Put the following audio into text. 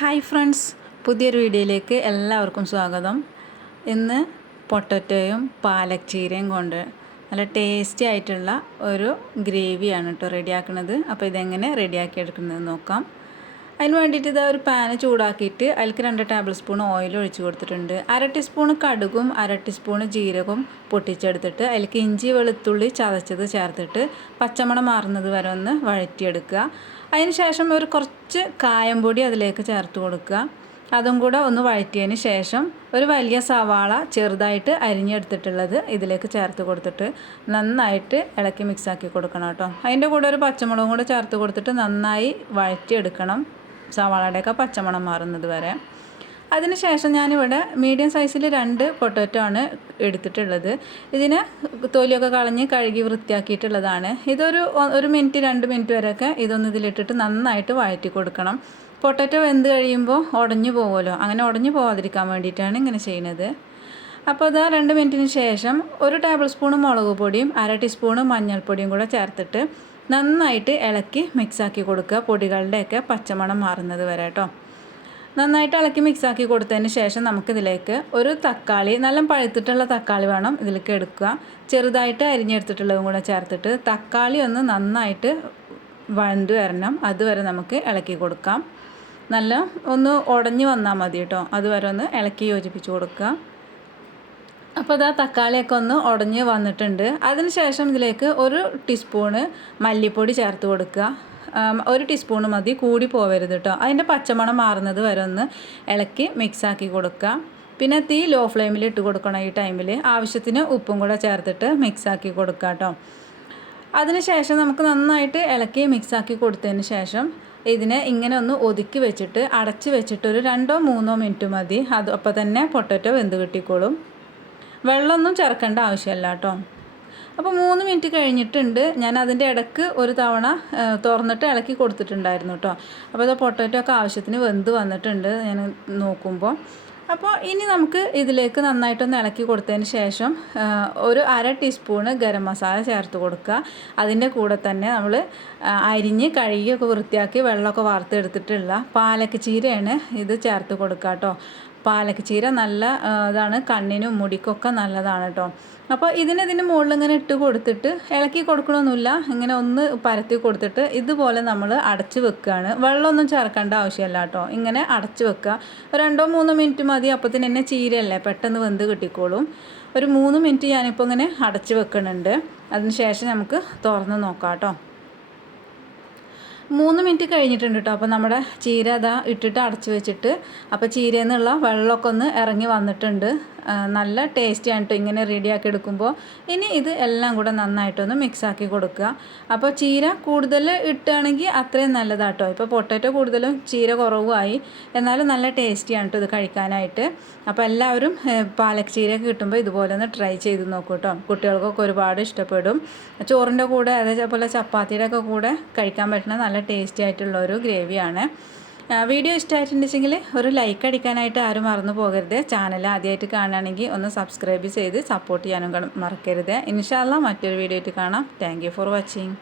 Hi friends പുതിയൊരു വീഡിയോയിലേക്ക് എല്ലാവർക്കും സ്വാഗതം. ഇന്ന് പൊട്ടറ്റോയും പാലക് ചീരയും കൊണ്ട് നല്ല ടേസ്റ്റി ആയിട്ടുള്ള ഒരു ഗ്രേവിയാണ് കേട്ടോ റെഡിയാക്കുന്നത് അപ്പോൾ ഇതെങ്ങനെ റെഡിയാക്കി എടുക്കുന്നത് നോക്കാം. അതിന് വേണ്ടിയിട്ട് ഇതാ ഒരു പാന് ചൂടാക്കിയിട്ട് അതിലേക്ക് രണ്ട് ടേബിൾ സ്പൂൺ ഓയിൽ ഒഴിച്ച് കൊടുത്തിട്ടുണ്ട്. അര ടീസ്പൂൺ കടുകും അര ടീസ്പൂൺ ജീരകവും പൊട്ടിച്ചെടുത്തിട്ട് അതിലേക്ക് ഇഞ്ചി വെളുത്തുള്ളി ചതച്ചത് ചേർത്തിട്ട് പച്ചമണം മാറുന്നത് വരെ ഒന്ന് വഴറ്റിയെടുക്കുക. അതിന് ശേഷം ഒരു കുറച്ച് കായംപൊടി അതിലേക്ക് ചേർത്ത് കൊടുക്കുക. അതും കൂടെ ഒന്ന് വഴറ്റിയതിന് ശേഷം ഒരു വലിയ സവാള ചെറുതായിട്ട് അരിഞ്ഞെടുത്തിട്ടുള്ളത് ഇതിലേക്ക് ചേർത്ത് കൊടുത്തിട്ട് നന്നായിട്ട് ഇളക്കി മിക്സാക്കി കൊടുക്കണം കേട്ടോ. അതിന്റെ കൂടെ ഒരു പച്ചമുളകും കൂടെ ചേർത്ത് കൊടുത്തിട്ട് നന്നായി വഴറ്റിയെടുക്കണം. സവാളയുടെയൊക്കെ പച്ചമണം മാറുന്നത് വരെ. അതിനുശേഷം ഞാനിവിടെ മീഡിയം സൈസിൽ രണ്ട് പൊട്ടറ്റോ ആണ് എടുത്തിട്ടുള്ളത്. ഇതിനെ തൊലിയൊക്കെ കളഞ്ഞ് കഴുകി വൃത്തിയാക്കിയിട്ടുള്ളതാണ്. ഇതൊരു ഒരു മിനിറ്റ് രണ്ട് മിനിറ്റ് വരെയൊക്കെ ഇതൊന്ന് ഇതിലിട്ടിട്ട് നന്നായിട്ട് വഴറ്റി കൊടുക്കണം. പൊട്ടറ്റോ വെന്ത് കഴിയുമ്പോൾ ഉടഞ്ഞു പോകുമല്ലോ അങ്ങനെ ഉടഞ്ഞു പോകാതിരിക്കാൻ വേണ്ടിയിട്ടാണ് ഇങ്ങനെ ചെയ്യുന്നത്. അപ്പോൾ അതാ രണ്ട് മിനിറ്റിന് ശേഷം ഒരു ടേബിൾ സ്പൂൺ മുളക് പൊടിയും അര ടീസ്പൂൺ മഞ്ഞൾപ്പൊടിയും കൂടെ ചേർത്തിട്ട് നന്നായിട്ട് ഇളക്കി മിക്സാക്കി കൊടുക്കുക. പൊടികളുടെയൊക്കെ പച്ചമണം മാറുന്നത് വരെ കേട്ടോ നന്നായിട്ട് ഇളക്കി മിക്സാക്കി കൊടുത്തതിന് ശേഷം നമുക്കിതിലേക്ക് ഒരു തക്കാളി നല്ല പഴുത്തിട്ടുള്ള തക്കാളി വേണം ഇതിലേക്ക് എടുക്കുക. ചെറുതായിട്ട് അരിഞ്ഞെടുത്തിട്ടുള്ളതും കൂടെ ചേർത്തിട്ട് തക്കാളി ഒന്ന് നന്നായിട്ട് വഴണ്ട് വരണം. അതുവരെ നമുക്ക് ഇളക്കി കൊടുക്കാം. നല്ല ഒന്ന് ഉടഞ്ഞു വന്നാൽ മതി കേട്ടോ അതുവരെ ഒന്ന് ഇളക്കി യോജിപ്പിച്ച് കൊടുക്കുക. അപ്പോൾ ഇതാ തക്കാളിയൊക്കെ ഒന്ന് ഉടഞ്ഞ് വന്നിട്ടുണ്ട്. അതിനുശേഷം ഇതിലേക്ക് ഒരു ടീസ്പൂണ് മല്ലിപ്പൊടി ചേർത്ത് കൊടുക്കുക. ഒരു ടീസ്പൂൺ മതി കൂടി പോവരുത് കേട്ടോ അതിന്റെ പച്ചമണം മാറുന്നത് വരെ ഒന്ന് ഇളക്കി മിക്സാക്കി കൊടുക്കുക. പിന്നെ തീ ലോ ഫ്ലെയിമിൽ ഇട്ട് കൊടുക്കണം ഈ ടൈമിൽ ആവശ്യത്തിന് ഉപ്പും കൂടെ ചേർത്തിട്ട് മിക്സാക്കി കൊടുക്കുക കേട്ടോ അതിനുശേഷം നമുക്ക് നന്നായിട്ട് ഇളക്കി മിക്സാക്കി കൊടുത്തതിന് ശേഷം ഇതിനെ ഇങ്ങനെ ഒന്ന് ഒതുക്കി വെച്ചിട്ട് അടച്ച് വെച്ചിട്ട് ഒരു രണ്ടോ മൂന്നോ മിനിറ്റ് മതി. അത് അപ്പോൾ തന്നെ പൊട്ടറ്റോ വെന്ത് കിട്ടിക്കോളും. വെള്ളമൊന്നും ചേർക്കേണ്ട ആവശ്യമില്ല കേട്ടോ. അപ്പോൾ മൂന്ന് മിനിറ്റ് കഴിഞ്ഞിട്ടുണ്ട്. ഞാൻ അതിന്റെ ഇടയ്ക്ക് ഒരു തവണ തുറന്നിട്ട് ഇളക്കി കൊടുത്തിട്ടുണ്ടായിരുന്നു കേട്ടോ. അപ്പോൾ അത് പൊട്ടറ്റോ ഒക്കെ ആവശ്യത്തിന് വെന്ത് വന്നിട്ടുണ്ട്. ഞാൻ നോക്കുമ്പോൾ. അപ്പോൾ ഇനി നമുക്ക് ഇതിലേക്ക് നന്നായിട്ടൊന്ന് ഇളക്കി കൊടുത്തതിന് ശേഷം ഒരു അര ടീസ്പൂണ് ഗരം മസാല ചേർത്ത് കൊടുക്കുക. അതിന്റെ കൂടെ തന്നെ നമ്മൾ അരിഞ്ഞ് കഴുകിയൊക്കെ വൃത്തിയാക്കി വെള്ളമൊക്കെ വാർത്തെടുത്തിട്ടുള്ള പാലക്ക് ചീരയാണ് ഇത് ചേർത്ത് കൊടുക്കുക കേട്ടോ. പാലക്ക് ചീര നല്ല ഇതാണ് കണ്ണിനും മുടിക്കൊക്കെ നല്ലതാണ് കേട്ടോ അപ്പോൾ ഇതിന് മുകളിൽ ഇങ്ങനെ ഇട്ട് കൊടുത്തിട്ട് ഇളക്കി കൊടുക്കണമെന്നില്ല ഇങ്ങനെ ഒന്ന് പരത്തി കൊടുത്തിട്ട് ഇതുപോലെ നമ്മൾ അടച്ച് വെക്കുകയാണ്. വെള്ളമൊന്നും ചേർക്കേണ്ട ആവശ്യമില്ല കേട്ടോ ഇങ്ങനെ അടച്ച് വെക്കുക. രണ്ടോ മൂന്നോ മിനിറ്റ് മതി അപ്പോൾ തന്നെ ചീരയല്ലേ പെട്ടെന്ന് വെന്ത് കിട്ടിക്കോളും. ഒരു മൂന്ന് മിനിറ്റ് ഞാനിപ്പോൾ ഇങ്ങനെ അടച്ച് വെക്കുന്നുണ്ട്. അതിന് ശേഷം നമുക്ക് തുറന്ന് നോക്കാം കേട്ടോ മൂന്ന് മിനിറ്റ് കഴിഞ്ഞിട്ടുണ്ട് കേട്ടോ അപ്പോൾ നമ്മുടെ ചീര അതാ ഇട്ടിട്ട് അടച്ചു വെച്ചിട്ട്. അപ്പോൾ ചീരയിൽ നിന്നുള്ള വെള്ളമൊക്കെ ഒന്ന് ഇറങ്ങി വന്നിട്ടുണ്ട്. നല്ല ടേസ്റ്റി ആയിട്ട് ഇങ്ങനെ റെഡിയാക്കി എടുക്കുമ്പോൾ ഇനി ഇത് എല്ലാം കൂടെ നന്നായിട്ടൊന്ന് മിക്സാക്കി കൊടുക്കുക. അപ്പോൾ ചീര കൂടുതൽ ഇട്ടുകയാണെങ്കിൽ അത്രയും നല്ലതാട്ടോ. ഇപ്പോൾ പൊട്ടറ്റോ കൂടുതലും ചീര കുറവുമായി. എന്നാലും നല്ല ടേസ്റ്റിയാണ് കേട്ടോ ഇത് കഴിക്കാനായിട്ട്. അപ്പോൾ എല്ലാവരും പാലക് ചീരയൊക്കെ കിട്ടുമ്പോൾ ഇതുപോലെ ഒന്ന് ട്രൈ ചെയ്ത് നോക്കൂ കേട്ടോ കുട്ടികൾക്കൊക്കെ ഒരുപാട് ഇഷ്ടപ്പെടും. ചോറിന്റെ കൂടെ അതേപോലെ ചപ്പാത്തിയുടെ ഒക്കെ കൂടെ കഴിക്കാൻ പറ്റുന്ന നല്ല ടേസ്റ്റി ആയിട്ടുള്ള ഒരു ഗ്രേവിയാണ്. വീഡിയോ ഇഷ്ടമായിട്ടുണ്ടെങ്കിൽ ഒരു ലൈക്ക് അടിക്കാനായിട്ട് ആരും മറന്നു പോകരുത്. ചാനൽ ആദ്യമായിട്ട് കാണുകയാണെങ്കിൽ ഒന്ന് സബ്സ്ക്രൈബ് ചെയ്ത് സപ്പോർട്ട് ചെയ്യാനും മറക്കരുത്. ഇൻഷാല്ല മറ്റൊരു വീഡിയോ ആയിട്ട് കാണാം. Thank for watching